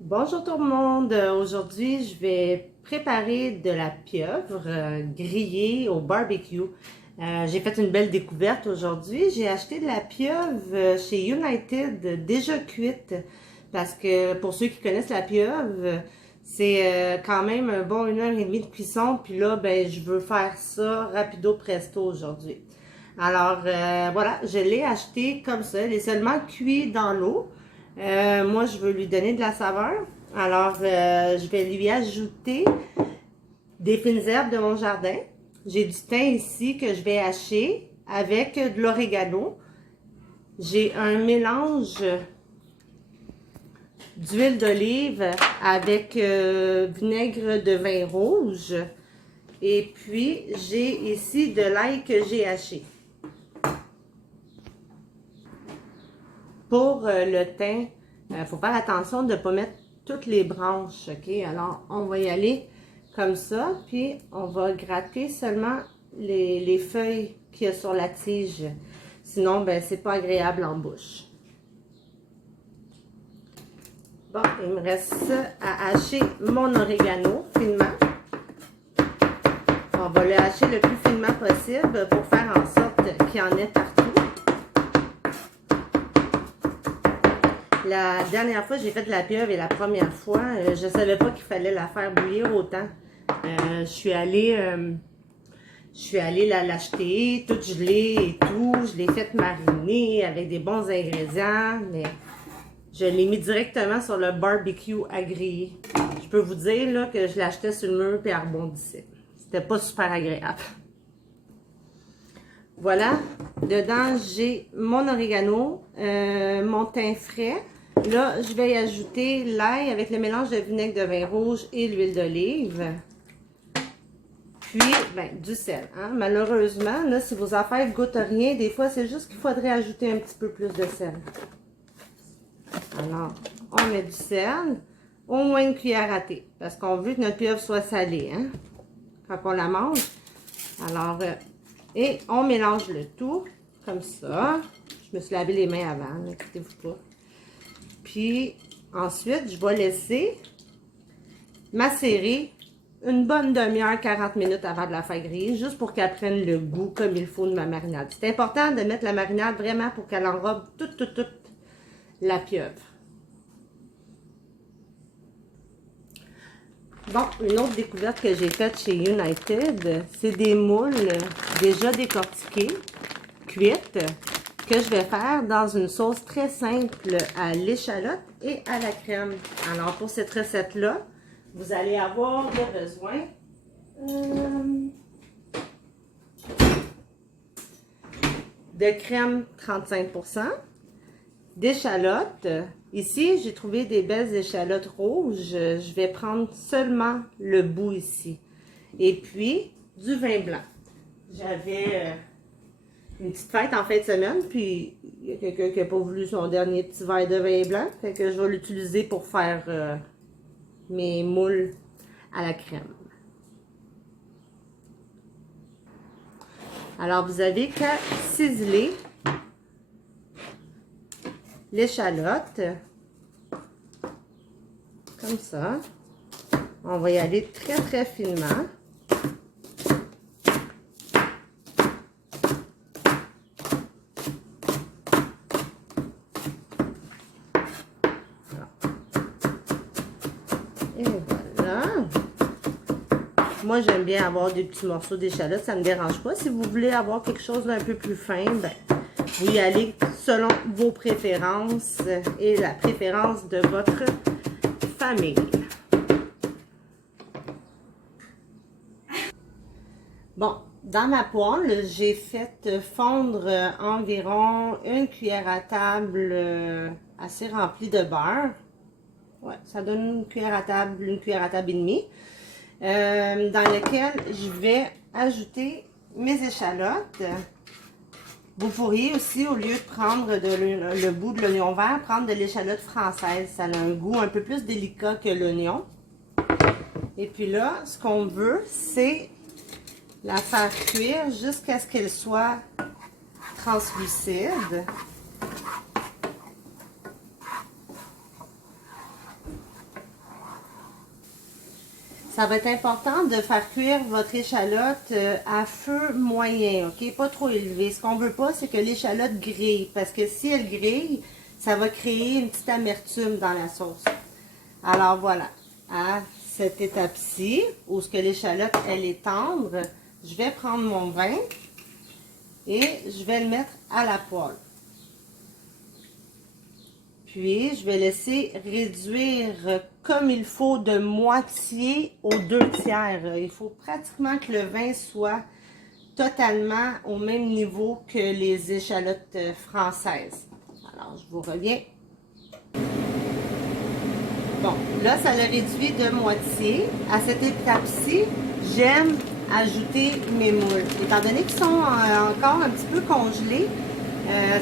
Bonjour tout le monde, aujourd'hui je vais préparer de la pieuvre grillée au barbecue. J'ai fait une belle découverte aujourd'hui, j'ai acheté de la pieuvre chez United déjà cuite parce que pour ceux qui connaissent la pieuvre, c'est quand même un bon 1 heure et demie de cuisson, puis là ben je veux faire ça rapido presto aujourd'hui. Alors voilà, je l'ai acheté comme ça, elle est seulement cuite dans l'eau. Moi, je veux lui donner de la saveur. Alors, je vais lui ajouter des fines herbes de mon jardin. J'ai du thym ici que je vais hacher avec de l'orégano. J'ai un mélange d'huile d'olive avec vinaigre de vin rouge. Et puis, j'ai ici de l'ail que j'ai haché. Pour le thym, il faut faire attention de ne pas mettre toutes les branches, ok? Alors, on va y aller comme ça, puis on va gratter seulement les feuilles qu'il y a sur la tige. Sinon, ben, c'est pas agréable en bouche. Bon, il me reste à hacher mon orégano finement. On va le hacher le plus finement possible pour faire en sorte qu'il y en ait partout. La dernière fois, j'ai fait de la pieuvre et la première fois, je ne savais pas qu'il fallait la faire bouillir autant. Je suis allée l'acheter, toute gelée et tout. Je l'ai faite mariner avec des bons ingrédients, mais je l'ai mis directement sur le barbecue à griller. Je peux vous dire là, que je l'achetais sur le mur et elle rebondissait. C'était pas super agréable. Voilà, dedans j'ai mon orégano, mon thym frais. Là, je vais y ajouter l'ail avec le mélange de vinaigre de vin rouge et l'huile d'olive. Puis, ben, du sel. Hein? Malheureusement, là, si vos affaires ne goûtent rien, des fois, c'est juste qu'il faudrait ajouter un petit peu plus de sel. Alors, on met du sel, au moins une cuillère à thé, parce qu'on veut que notre pieuvre soit salée, hein, quand on la mange. Alors, et on mélange le tout, comme ça. Je me suis lavé les mains avant, n'inquiétez-vous pas. Puis, ensuite, je vais laisser macérer une bonne demi-heure, 40 minutes avant de la faire griller, juste pour qu'elle prenne le goût comme il faut de ma marinade. C'est important de mettre la marinade vraiment pour qu'elle enrobe toute la pieuvre. Bon, une autre découverte que j'ai faite chez United, c'est des moules déjà décortiquées, cuites, que je vais faire dans une sauce très simple à l'échalote et à la crème. Alors, pour cette recette-là, vous allez avoir besoin de crème 35%, d'échalotes. Ici, j'ai trouvé des belles échalotes rouges. Je vais prendre seulement le bout ici. Et puis, du vin blanc. J'avais une petite fête en fin de semaine, puis il y a quelqu'un qui n'a pas voulu son dernier petit verre de vin blanc. Fait que je vais l'utiliser pour faire mes moules à la crème. Alors, vous avez qu'à ciseler l'échalote, comme ça. On va y aller très finement. Et voilà. Moi, j'aime bien avoir des petits morceaux d'échalote, ça ne me dérange pas. Si vous voulez avoir quelque chose d'un peu plus fin, ben, vous y allez selon vos préférences et la préférence de votre famille. Bon, dans ma poêle, j'ai fait fondre environ une cuillère à table assez remplie de beurre. Ouais, ça donne une cuillère à table et demie. Dans lequel je vais ajouter mes échalotes. Vous pourriez aussi, au lieu de prendre le bout de l'oignon vert, prendre de l'échalote française. Ça a un goût un peu plus délicat que l'oignon. Et puis là, ce qu'on veut, c'est la faire cuire jusqu'à ce qu'elle soit translucide. Ça va être important de faire cuire votre échalote à feu moyen, ok? Pas trop élevé. Ce qu'on veut pas, c'est que l'échalote grille, parce que si elle grille, ça va créer une petite amertume dans la sauce. Alors voilà, à cette étape-ci, où ce que l'échalote, elle est tendre, je vais prendre mon vin et je vais le mettre à la poêle. Puis, je vais laisser réduire comme il faut de moitié aux 2/3. Il faut pratiquement que le vin soit totalement au même niveau que les échalotes françaises. Alors, je vous reviens. Bon, là, ça l'a réduit de moitié. À cette étape-ci, j'aime ajouter mes moules. Étant donné qu'ils sont encore un petit peu congelés,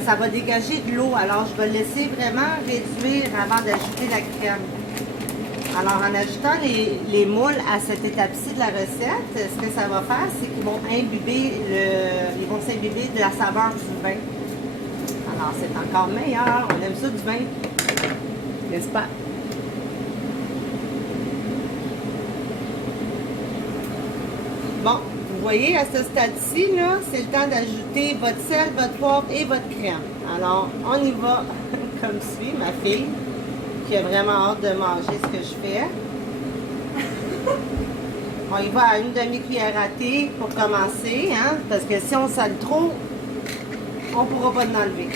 ça va dégager de l'eau. Alors, je vais le laisser vraiment réduire avant d'ajouter la crème. Alors, en ajoutant les moules à cette étape-ci de la recette, ce que ça va faire, c'est qu'ils vont s'imbiber de la saveur du vin. Alors, c'est encore meilleur. On aime ça du vin, n'est-ce pas? Bon, vous voyez, à ce stade-ci, c'est le temps d'ajouter votre sel, votre poivre et votre crème. Alors, on y va comme suit, ma fille, qui a vraiment hâte de manger ce que je fais. On y va à une demi-cuillère à thé pour commencer, hein, parce que si on sale trop, on ne pourra pas l'enlever.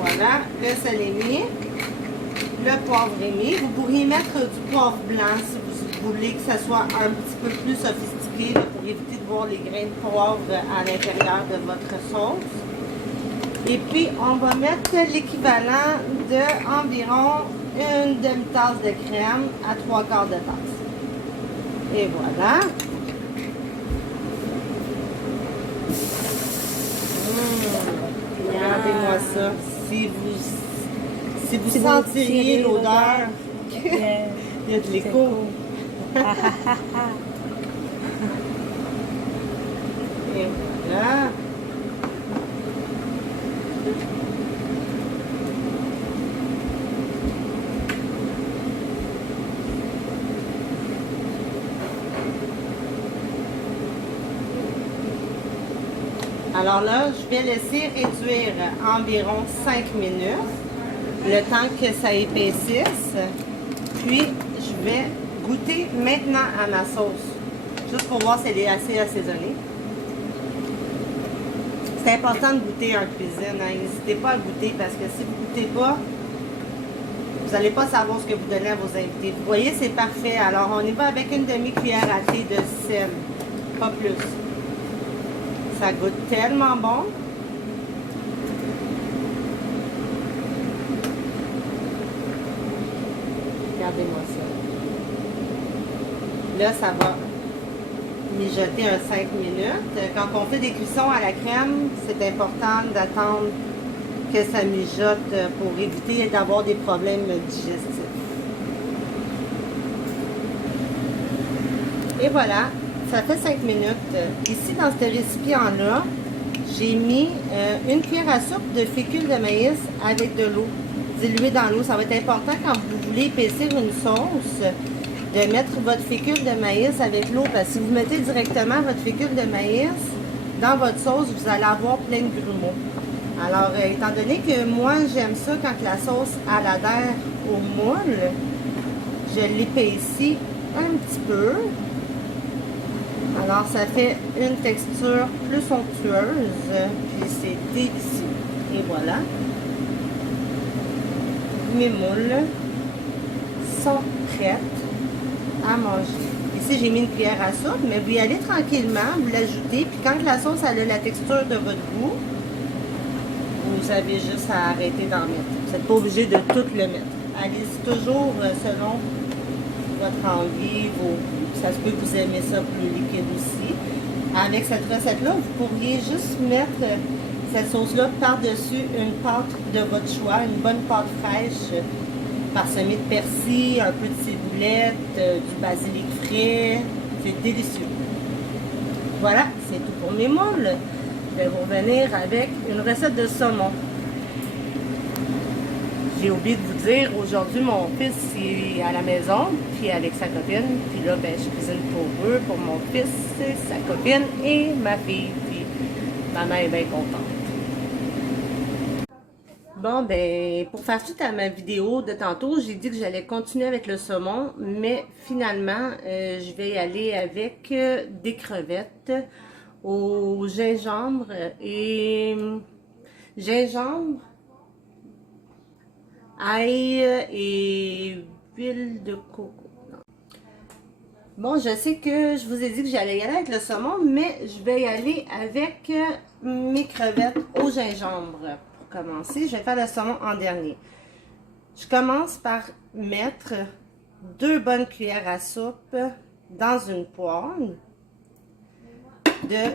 Voilà, le sel est mis, le poivre est mis. Vous pourriez mettre du poivre blanc si vous voulez que ça soit un petit peu plus sophistiqué là, pour éviter de voir les grains de poivre à l'intérieur de votre sauce. Et puis, on va mettre l'équivalent de environ une demi-tasse de crème à 3/4 de tasse. Et voilà. Regardez-moi ça. Si vous sentiriez l'odeur, il y a de l'écho. Et voilà. Alors là, je vais laisser réduire environ 5 minutes, le temps que ça épaississe. Puis, je vais goûter maintenant à ma sauce, juste pour voir si elle est assez assaisonnée. C'est important de goûter en cuisine, hein. N'hésitez pas à goûter parce que si vous ne goûtez pas, vous n'allez pas savoir ce que vous donnez à vos invités. Vous voyez, c'est parfait. Alors, on y va avec une demi-cuillère à thé de sel, pas plus. Ça goûte tellement bon. Regardez-moi ça. Là, ça va mijoter un 5 minutes. Quand on fait des cuissons à la crème, c'est important d'attendre que ça mijote pour éviter d'avoir des problèmes digestifs. Et voilà. Ça fait 5 minutes. Ici, dans ce récipient-là, j'ai mis une cuillère à soupe de fécule de maïs avec de l'eau diluée dans l'eau. Ça va être important quand vous voulez épaissir une sauce, de mettre votre fécule de maïs avec l'eau. Parce que si vous mettez directement votre fécule de maïs dans votre sauce, vous allez avoir plein de grumeaux. Alors, étant donné que moi, j'aime ça quand la sauce adhère au moule, je l'épaissis un petit peu. Alors, ça fait une texture plus onctueuse, puis c'est délicieux. Et voilà. Mes moules sont prêtes à manger. Ici, j'ai mis une cuillère à soupe, mais vous y allez tranquillement, vous l'ajoutez, puis quand la sauce a la texture de votre goût, vous avez juste à arrêter d'en mettre. Vous n'êtes pas obligé de tout le mettre. Allez-y toujours selon votre envie, ça se peut que vous aimez ça plus liquide aussi. Avec cette recette-là, vous pourriez juste mettre cette sauce-là par-dessus une pâte de votre choix, une bonne pâte fraîche, parsemée de persil, un peu de ciboulette, du basilic frais. C'est délicieux. Voilà, c'est tout pour mes moules. Je vais vous revenir avec une recette de saumon. J'ai oublié de vous dire, aujourd'hui, mon fils est à la maison, puis avec sa copine. Puis là, ben, je cuisine pour eux, pour mon fils, sa copine et ma fille. Puis maman est bien contente. Bon, ben, pour faire suite à ma vidéo de tantôt, j'ai dit que j'allais continuer avec le saumon, mais finalement, je vais y aller avec des crevettes au gingembre gingembre, ail et huile de coco. Bon, je sais que je vous ai dit que j'allais y aller avec le saumon, mais je vais y aller avec mes crevettes au gingembre. Pour commencer, je vais faire le saumon en dernier. Je commence par mettre 2 bonnes cuillères à soupe dans une poêle de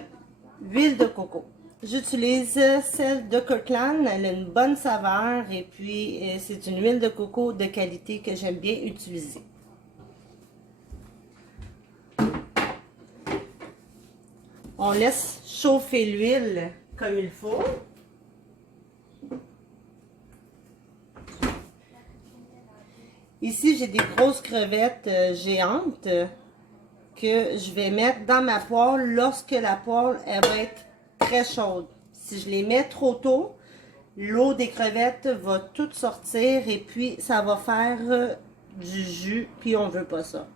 huile de coco. J'utilise celle de Kirkland, elle a une bonne saveur et puis c'est une huile de coco de qualité que j'aime bien utiliser. On laisse chauffer l'huile comme il faut. Ici, j'ai des grosses crevettes géantes que je vais mettre dans ma poêle lorsque la poêle elle va être très chaude. Si je les mets trop tôt, l'eau des crevettes va toute sortir et puis ça va faire du jus, puis on veut pas ça.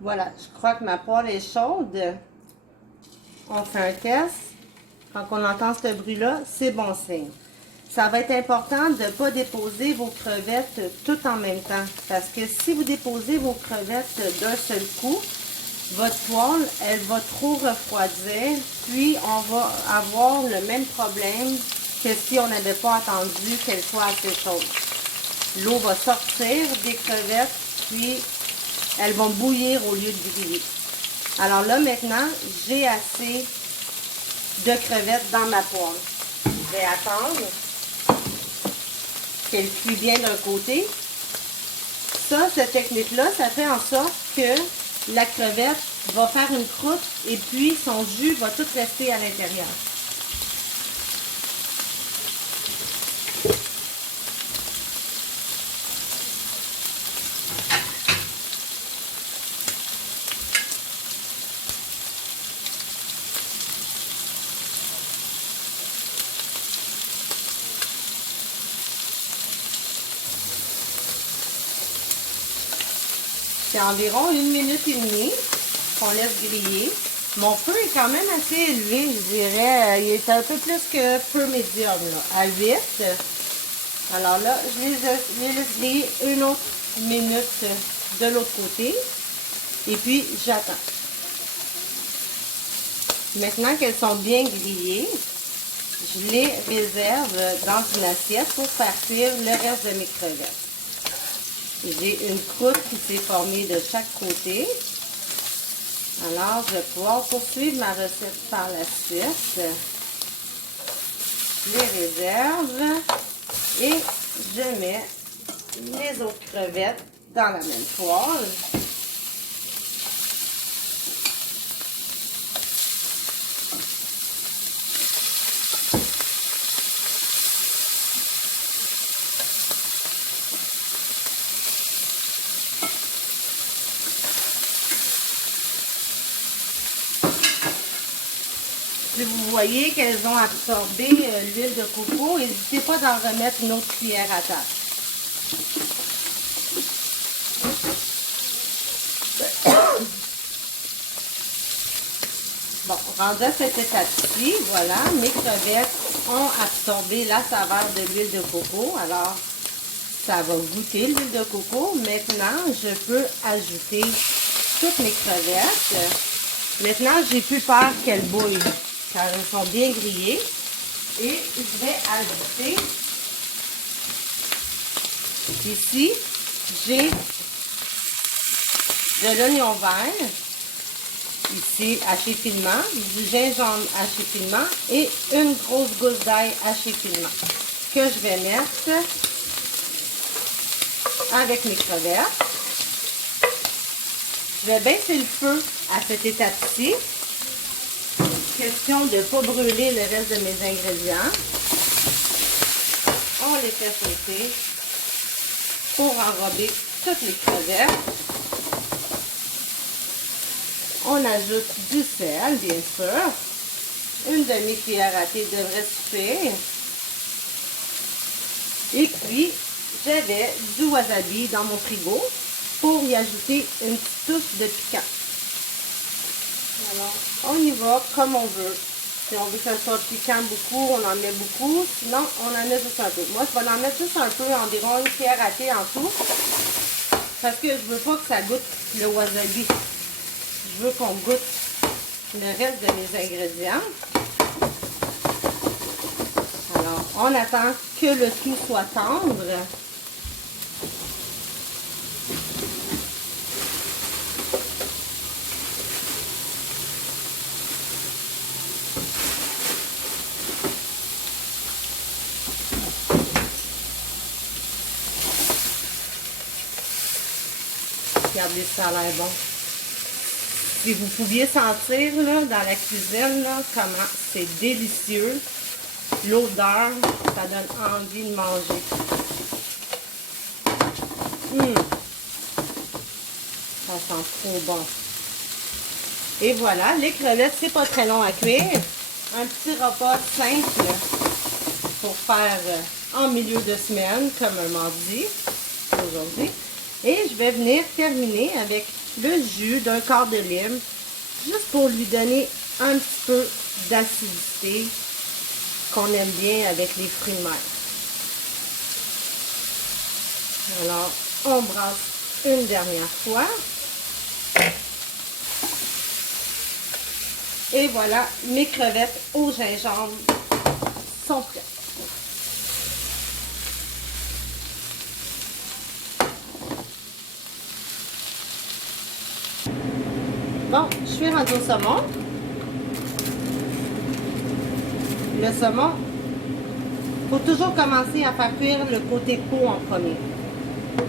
Voilà, je crois que ma poêle est chaude. On fait un test. Quand on entend ce bruit-là, c'est bon signe. Ça va être important de ne pas déposer vos crevettes tout en même temps. Parce que si vous déposez vos crevettes d'un seul coup, votre poêle, elle va trop refroidir. Puis, on va avoir le même problème que si on n'avait pas attendu qu'elle soit assez chaude. L'eau va sortir des crevettes, puis elles vont bouillir au lieu de griller. Alors là, maintenant, j'ai assez de crevettes dans ma poêle. Je vais attendre qu'elle cuit bien d'un côté. Ça, cette technique-là, ça fait en sorte que la crevette va faire une croûte et puis son jus va tout rester à l'intérieur. C'est environ 1 minute et demie qu'on laisse griller. Mon feu est quand même assez élevé, je dirais. Il est un peu plus que feu médium, là, à 8. Alors là, je les laisse griller 1 autre minute de l'autre côté. Et puis, j'attends. Maintenant qu'elles sont bien grillées, je les réserve dans une assiette pour faire cuire le reste de mes crevettes. J'ai une croûte qui s'est formée de chaque côté. Alors, je vais pouvoir poursuivre ma recette par la suite. Je les réserve et je mets les autres crevettes dans la même poêle. Si vous voyez qu'elles ont absorbé l'huile de coco, n'hésitez pas d'en remettre une autre cuillère à table. Bon, rendu à cette étape-ci, voilà, mes crevettes ont absorbé la saveur de l'huile de coco. Alors, ça va goûter l'huile de coco. Maintenant, je peux ajouter toutes mes crevettes. Maintenant, j'ai plus peur qu'elles bouillent, car elles sont bien grillées. Et je vais ajouter, ici, j'ai de l'oignon vert, ici haché finement, du gingembre haché finement et une grosse gousse d'ail haché finement que je vais mettre avec mes crevettes. Je vais baisser le feu à cette étape-ci. Question de ne pas brûler le reste de mes ingrédients. on les fait sauter pour enrober toutes les crevettes. On ajoute du sel, bien sûr. Une demi-cuillère à thé devrait suffire. Et puis, j'avais du wasabi dans mon frigo pour y ajouter une petite touche de piquant. Alors, on y va comme on veut. Si on veut que ça soit piquant beaucoup, on en met beaucoup. Sinon, on en met juste un peu. Moi, je vais en mettre juste un peu, environ une cuillère à thé en tout. Parce que je veux pas que ça goûte le wasabi. Je veux qu'on goûte le reste de mes ingrédients. Alors, on attend que le tout soit tendre. Regardez, ça a l'air bon. Si vous pouviez sentir là, dans la cuisine là, comment c'est délicieux. L'odeur, ça donne envie de manger. Ça sent trop bon. Et voilà, les crevettes, c'est pas très long à cuire. Un petit repas simple pour faire en milieu de semaine, comme un mardi aujourd'hui. Et je vais venir terminer avec le jus d'un quart de lime, juste pour lui donner un petit peu d'acidité qu'on aime bien avec les fruits de mer. Alors, on brasse une dernière fois. Et voilà, mes crevettes au gingembre sont prêtes. Bon, je suis rendue au saumon. Le saumon, il faut toujours commencer à faire cuire le côté peau en premier.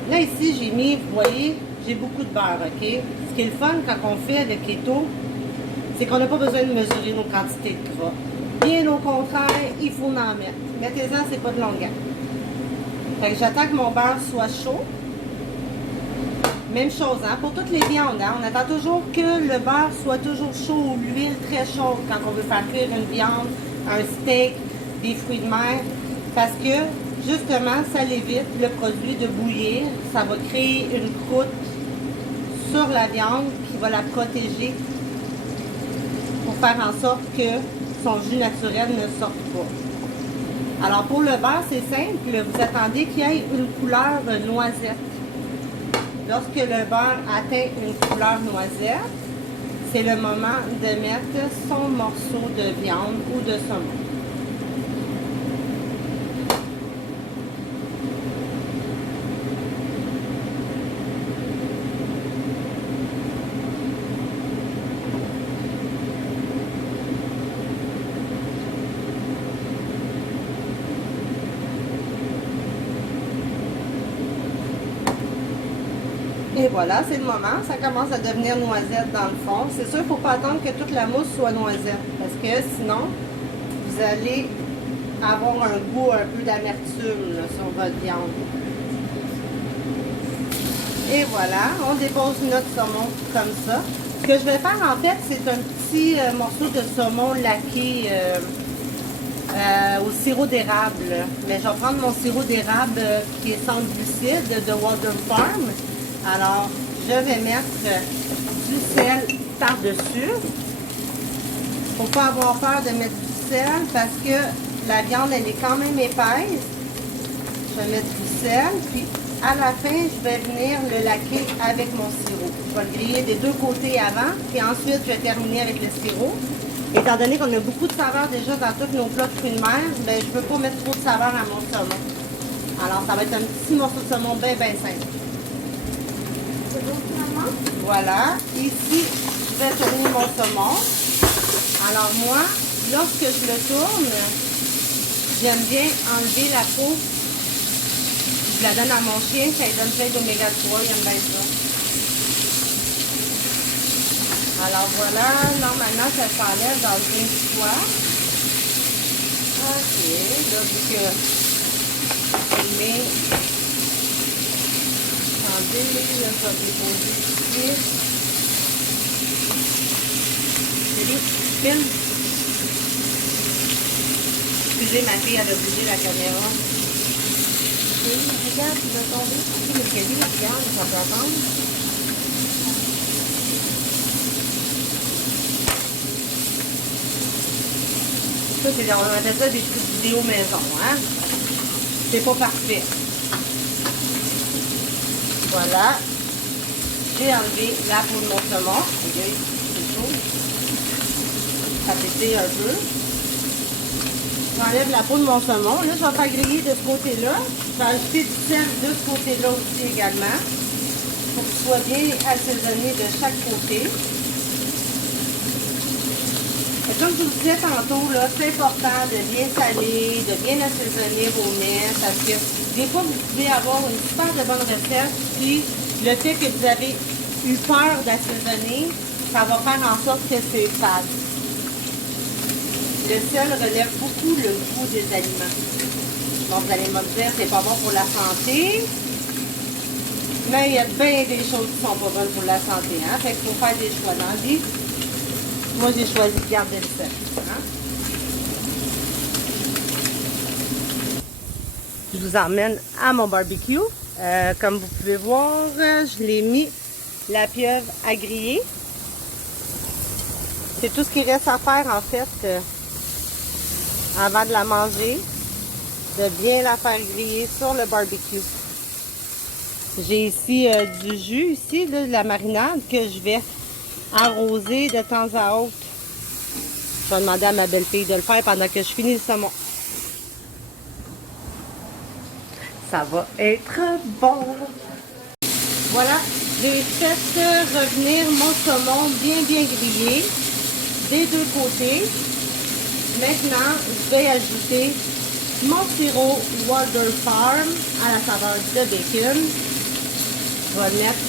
Là, ici, j'ai mis, vous voyez, j'ai beaucoup de beurre, ok? Ce qui est le fun quand on fait avec keto, c'est qu'on n'a pas besoin de mesurer nos quantités de gras. Bien au contraire, il faut en mettre. Mettez-en, c'est pas de longueur. Fait que j'attends que mon beurre soit chaud. Même chose, hein, pour toutes les viandes, hein, on attend toujours que le beurre soit toujours chaud ou l'huile très chaude quand on veut faire cuire une viande, un steak, des fruits de mer, parce que justement, ça l'évite le produit de bouillir, ça va créer une croûte sur la viande qui va la protéger pour faire en sorte que son jus naturel ne sorte pas. Alors pour le beurre, c'est simple, vous attendez qu'il y ait une couleur noisette. Lorsque le beurre atteint une couleur noisette, c'est le moment de mettre son morceau de viande ou de saumon. Et voilà, c'est le moment. Ça commence à devenir noisette dans le fond. C'est sûr, il ne faut pas attendre que toute la mousse soit noisette. Parce que sinon, vous allez avoir un goût un peu d'amertume sur votre viande. Et voilà, on dépose notre saumon comme ça. Ce que je vais faire en fait, c'est un petit morceau de saumon laqué au sirop d'érable. Mais je vais prendre mon sirop d'érable qui est sans glucides de Walden Farm. Alors, je vais mettre du sel par-dessus. Il ne faut pas avoir peur de mettre du sel parce que la viande, elle est quand même épaisse. Je vais mettre du sel, puis à la fin, je vais venir le laquer avec mon sirop. Je vais le griller des deux côtés avant, puis ensuite, je vais terminer avec le sirop. Étant donné qu'on a beaucoup de saveur déjà dans tous nos plats de fruits de mer, ben, je ne veux pas mettre trop de saveur à mon saumon. Alors, ça va être un petit morceau de saumon bien simple. Voilà, ici, je vais tourner mon saumon. Alors moi, lorsque je le tourne, j'aime bien enlever la peau. Je la donne à mon chien, ça lui donne plein d'oméga 3, il aime bien ça. Alors voilà, normalement, ça s'enlève dans une fois. Ok, là, vu que filmer. Attendez, là, je vais déposer ici. Filme. Excusez, ma fille, elle a bougé la caméra. Oui, regarde, il va tomber. Ok, le cahier, regarde, ça peut attendre. Ça, c'est, on appelle ça des petites vidéos maison, hein? C'est pas parfait. Voilà. J'ai enlevé la peau de mon saumon. Regardez, c'est chaud. Ça pétille un peu. J'enlève la peau de mon saumon. Là, je vais faire griller de ce côté-là. Je vais ajouter du sel de ce côté-là aussi également. Pour qu'il soit bien assaisonné de chaque côté. Et comme je vous disais tantôt, c'est important de bien saler, de bien assaisonner vos mets, parce que des fois, vous pouvez avoir une super de bonne recette, puis le fait que vous avez eu peur d'assaisonner, ça va faire en sorte que c'est fade. Le sel relève beaucoup le goût des aliments. Bon, vous allez me dire, c'est pas bon pour la santé, mais il y a bien des choses qui sont pas bonnes pour la santé, hein? Fait qu'il faut faire des choix dans la vie. Moi, j'ai choisi de garder le sel. Hein? Je vous emmène à mon barbecue. Comme vous pouvez voir, je l'ai mis la pieuvre à griller. C'est tout ce qu'il reste à faire, en fait, avant de la manger. De bien la faire griller sur le barbecue. J'ai ici du jus, ici, là, de la marinade que je vais arroser de temps à autre. Je vais demander à ma belle-fille de le faire pendant que je finis le saumon. Ça va être bon. Voilà, j'ai fait revenir mon saumon bien grillé des deux côtés. Maintenant, je vais ajouter mon sirop Water Farm à la saveur de bacon. Je vais mettre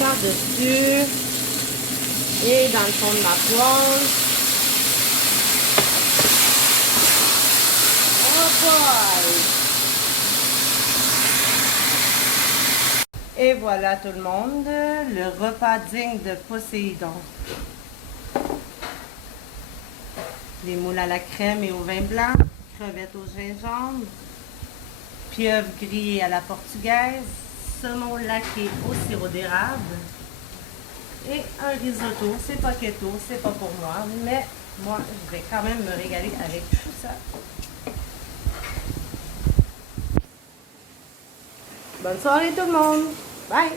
par-dessus. Et dans le fond de ma poêle. Oh boy! Et voilà tout le monde, le repas digne de Poséidon. Les moules à la crème et au vin blanc, crevettes au gingembre, pieuvre grillée à la portugaise, saumon laqué au sirop d'érable. Et un risotto, c'est pas keto, c'est pas pour moi, mais moi, je vais quand même me régaler avec tout ça. Bonne soirée tout le monde! Bye!